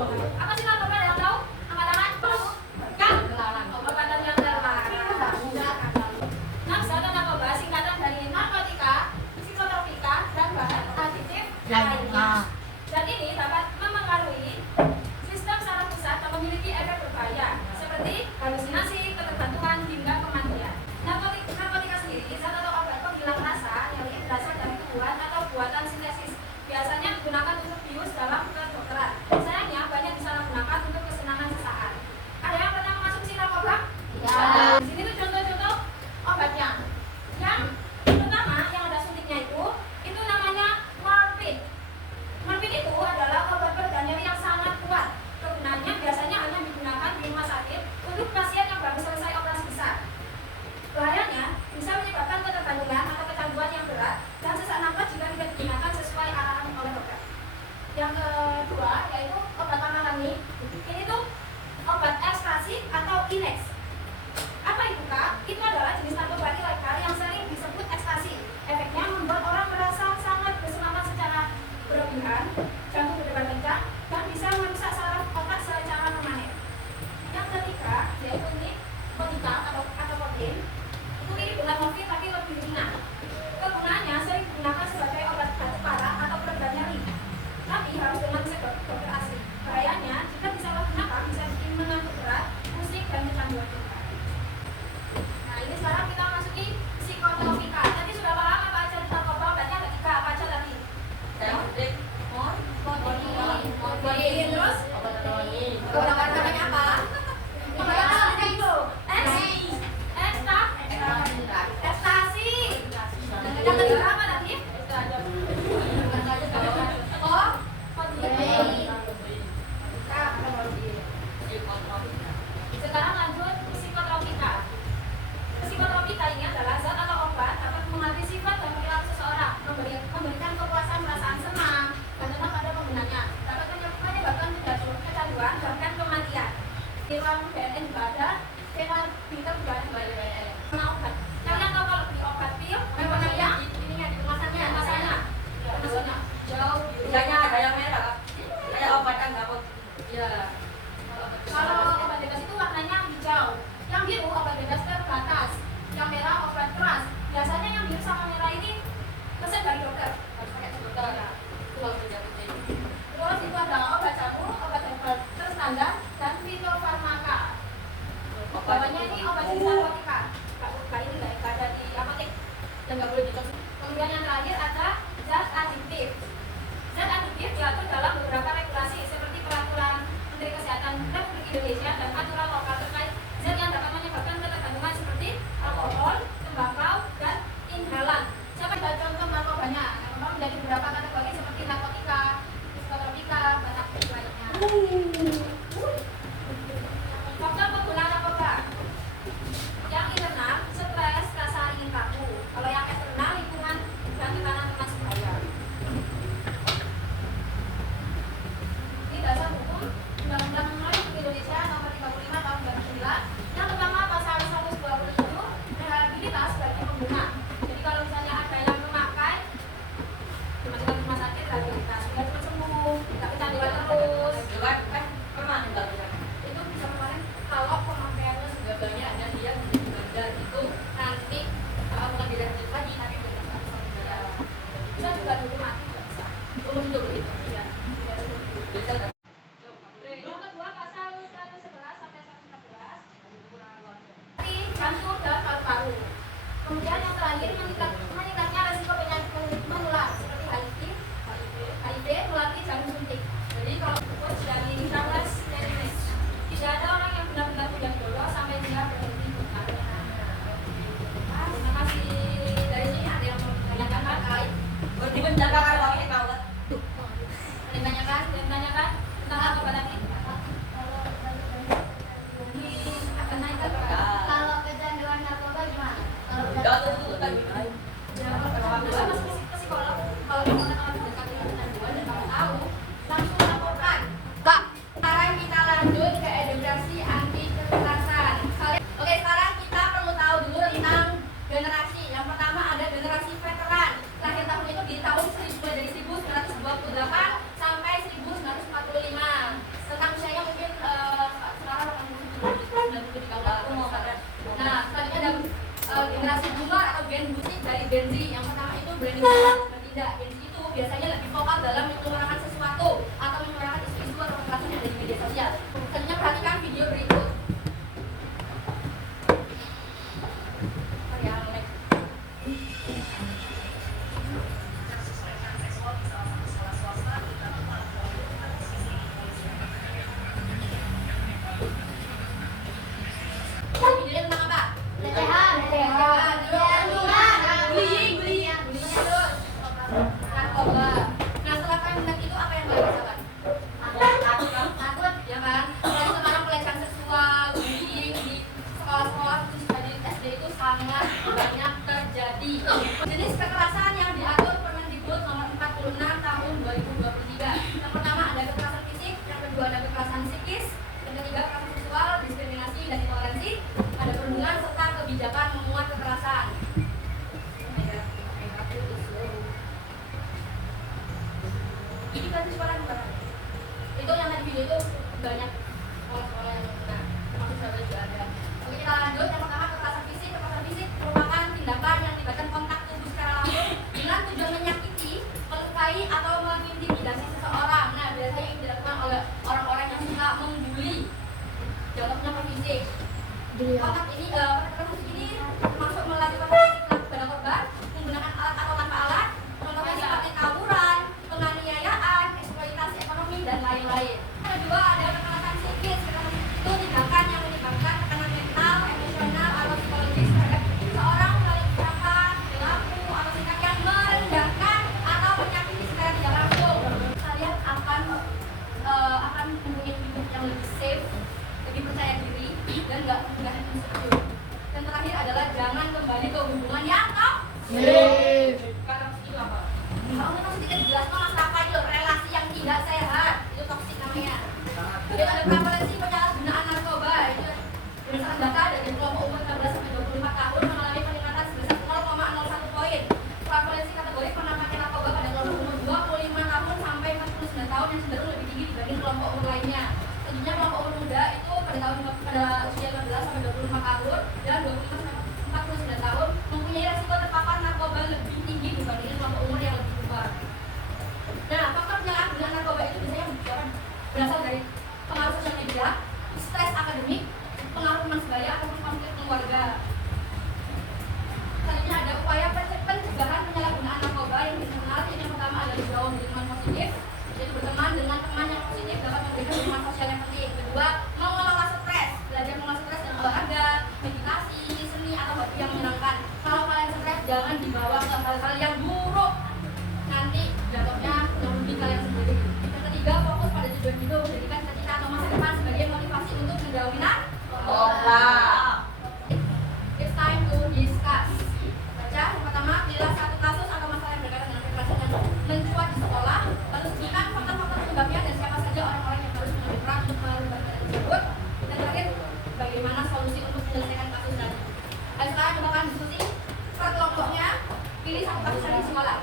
Apa sih narkoba yang tahu? Angkat tangan. Kan? Obat yang terlarang. Nah, zat narkoba singkatan dari narkotika, psikotropika, dan bahan aditif lainnya. Zat ini dapat memengaruhi sistem saraf pusat dan memiliki efek berbahaya seperti halusinasi, ketergantungan, hingga kematian. Narkotika sendiri zat atau obat penghilang rasa yang berasal dari tumbuhan atau buatan sintesis. Biasanya digunakan untuk bius dalam kedokteran. Sayangnya banyak disalahgunakan untuk kesenangan sesaat. Ada yang pernah mengonsumsi narkoba? Ya. Di sini tuh contoh-contoh obatnya. Yang pertama yang ada suntiknya itu namanya morfin. Morfin itu adalah obat pereda nyeri yang sangat kuat. Kegunaannya biasanya hanya digunakan di rumah sakit untuk pasien yang baru selesai operasi besar. Bahayanya bisa menyebabkan ketergantungan atau kecanduan yang berat dan sesak nafas jika tidak digunakan sesuai arahan oleh dokter. Yang kedua yaitu obat panarangi. Ini tuh obat ekstasi atau inex. Apa itu Kak? Itu adalah jenis narkoba ilegal yang sering disebut ekstasi. Efeknya membuat orang merasa sangat bersemangat secara berlebihan, jantung berdebar kencang, dan bisa merusak saraf otak secara permanen. Yang ketiga yaitu ini kotika atau kodein. Itu mirip dengan morfin tapi lebih ringan. Kegunaannya sering digunakan sebagai obat batuk parah atau pereda nyeri, tapi harus dengan resep dokter asli. Bahayanya jika disalahgunakan bisa bikin mengantuk berat, pusing, dan kecanduan juga. Nah ini sekarang kita masuki psikotropika. Tadi sudah paham apa aja narkoba? Obatnya ada 3, apa aja tadi? Kodein, terus obat namanya apa? Ekstasi. Yang ketiga apa tadi? Oh, kodein. Sekarang lanjut psikotropika. Psikotropika ini adalah zat atau obat dapat mengatasi sifat dan perilaku seseorang, memberikan kepuasan perasaan senang dan tenang pada penggunanya, dapat menyebabkan kecanduan bahkan kematian. Di ruang BNN juga ada, Phenylbitter juga ada. Nah, obat. Kalian tahu kalau beli obat pil, warnanya ininya di kemasannya, kemasannya jauh. Biasanya ada yang merah, kayak obat anggapot. Iya. Kalau obat bebas itu warnanya hijau, yang biru obat bebas terbatas, yang merah obat keras. Biasanya yang biru sama merah ini resep dari dokter, harus pakai dokter. Terus itu ada obat jamu, obat herbal terstandar, dan fitofarmaka. Bawahnya ini obat jenis narkotika. Kali ini nggak ada di apotek dan nggak boleh dikonsumsi. Kemudian yang terakhir ada zat adiktif. Zat adiktif diatur dalam beberapa regulasi seperti peraturan Menteri Kesehatan Republik Indonesia dan aturan lokal terkait zat yang dapat menyebabkan ketergantungan seperti alkohol, tembakau, dan inhalan. Siapa yang contoh narkobanya? Narkoba menjadi beberapa kategori seperti narkotika, psikotropika, dan aktif lainnya. Faktor penggunaan narkoba. Yang internal, stres, rasa ingin kaku. Kalau yang eksternal, lingkungan dan tekanan termasuk bahaya. Ini dasar hukum Undang-Undang Republik Indonesia Nomor 13 bertindak. Gen Z itu biasanya lebih vokal dalam menyuarakan sesuatu atau menyuarakan isu-isu atau kekerasan yang ada di media sosial. Selanjutnya perhatikan video berikut. Videonya tentang apa? Bullying terus narkoba. Nah, setelah kalian melihat itu apa yang kalian rasakan? Takut, ya kan? Dan sekarang pelecehan seksual, bullying di sekolah-sekolah khususnya di SD itu sangat banyak terjadi. Jenis kekerasan yang diatur Permendikbud nomor 46 tahun 2023. Yang pertama ada kekerasan fisik, yang kedua ada kekerasan psikis, yang ketiga kekerasan seksual, diskriminasi dan intoleransi, ada perundungan serta kebijakan memuat kekerasan. Ini kan sekolah bukan? Itu yang tadi video itu banyak sekolah-sekolah yang termasuk Surabaya juga ada. Oke, kita lanjut. Yang pertama kekerasan fisik. Kekerasan fisik merupakan tindakan yang melibatkan kontak tubuh secara langsung dengan tujuan menyakiti, melukai atau mengintimidasi seseorang. Nah, biasanya yang dilakukan oleh orang-orang yang suka membuli. Contohnya ke fisik. Kontak ini, kekerasan fisik ini termasuk melakukan fisik pada korban menggunakan alat atau tanpa alat. Contohnya seperti tawuran, penganiayaan, eksploitasi ekonomi dan lain-lain. Yang kedua ada kekerasan psikis. Kekerasan psikis itu tindakan yang menyebabkan tekanan mental, emosional atau psikologis terhadap seorang melalui ucapan, perilaku atau sikap yang merendahkan atau menyakiti secara tidak langsung. Kalian akan mempunyai hidup yang lebih safe, lebih percaya diri dan nggak mudah insecure. Dan terakhir adalah jangan kembali ke hubungan yang toksik. Kata itu apa? Kalau kita sedikit jelas mas apa itu relasi yang tidak sehat itu toksik namanya. Kemudian ada prevalensi penyalahgunaan narkoba itu berdasarkan data dari kelompok umur 15 sampai 24 tahun mengalami peningkatan sebesar 0,01 poin. Prevalensi kategori pemakaian narkoba pada kelompok umur 25 tahun sampai 49 tahun yang cenderung lebih tinggi dibanding kelompok umur lainnya. Selanjutnya kelompok umur muda itu pada usia 15 sampai 25 tahun dan 25 sampai 49 tahun mempunyai resiko terpapar narkoba lebih tinggi dibandingkan kelompok umur yang lebih tua. Nah, faktor penyalahgunaan narkoba itu biasanya berasal dari pengaruh sosial media, stres akademik, pengaruh teman sebaya ataupun konflik keluarga. Selanjutnya ada upaya pencegahan penyalahgunaan narkoba yang dikenal. Ini yang pertama adalah bergaul di lingkungan positif, yaitu berteman dengan teman yang positif dapat memberikan hubungan sosial yang penting. Kedua, mengelola stres, belajar mengelola stres dan olahraga, meditasi, seni atau hobi yang menyenangkan. Kalau kalian stres jangan dibawa ke hal-hal yang buruk, nanti jatuhnya merugi kalian sendiri. Yang ketiga, fokus pada tujuan hidup, jadikan cita-cita atau masa depan sebagai motivasi untuk menjauhi narkoba. It's time to discuss. Baca yang pertama, pilihlah satu kasus atau masalah yang berkaitan dengan kekerasan yang mencuat di sekolah. Lalu sebutkan faktor-faktor penyebabnya dan siapa saja orang-orang yang harus mengambil peran untuk merubah hal tersebut. Dan terakhir, bagaimana solusi untuk menyelesaikan kasus tadi. Ayo sekarang coba diskusi per kelompoknya. Pilih satu kasus yang di sekolah.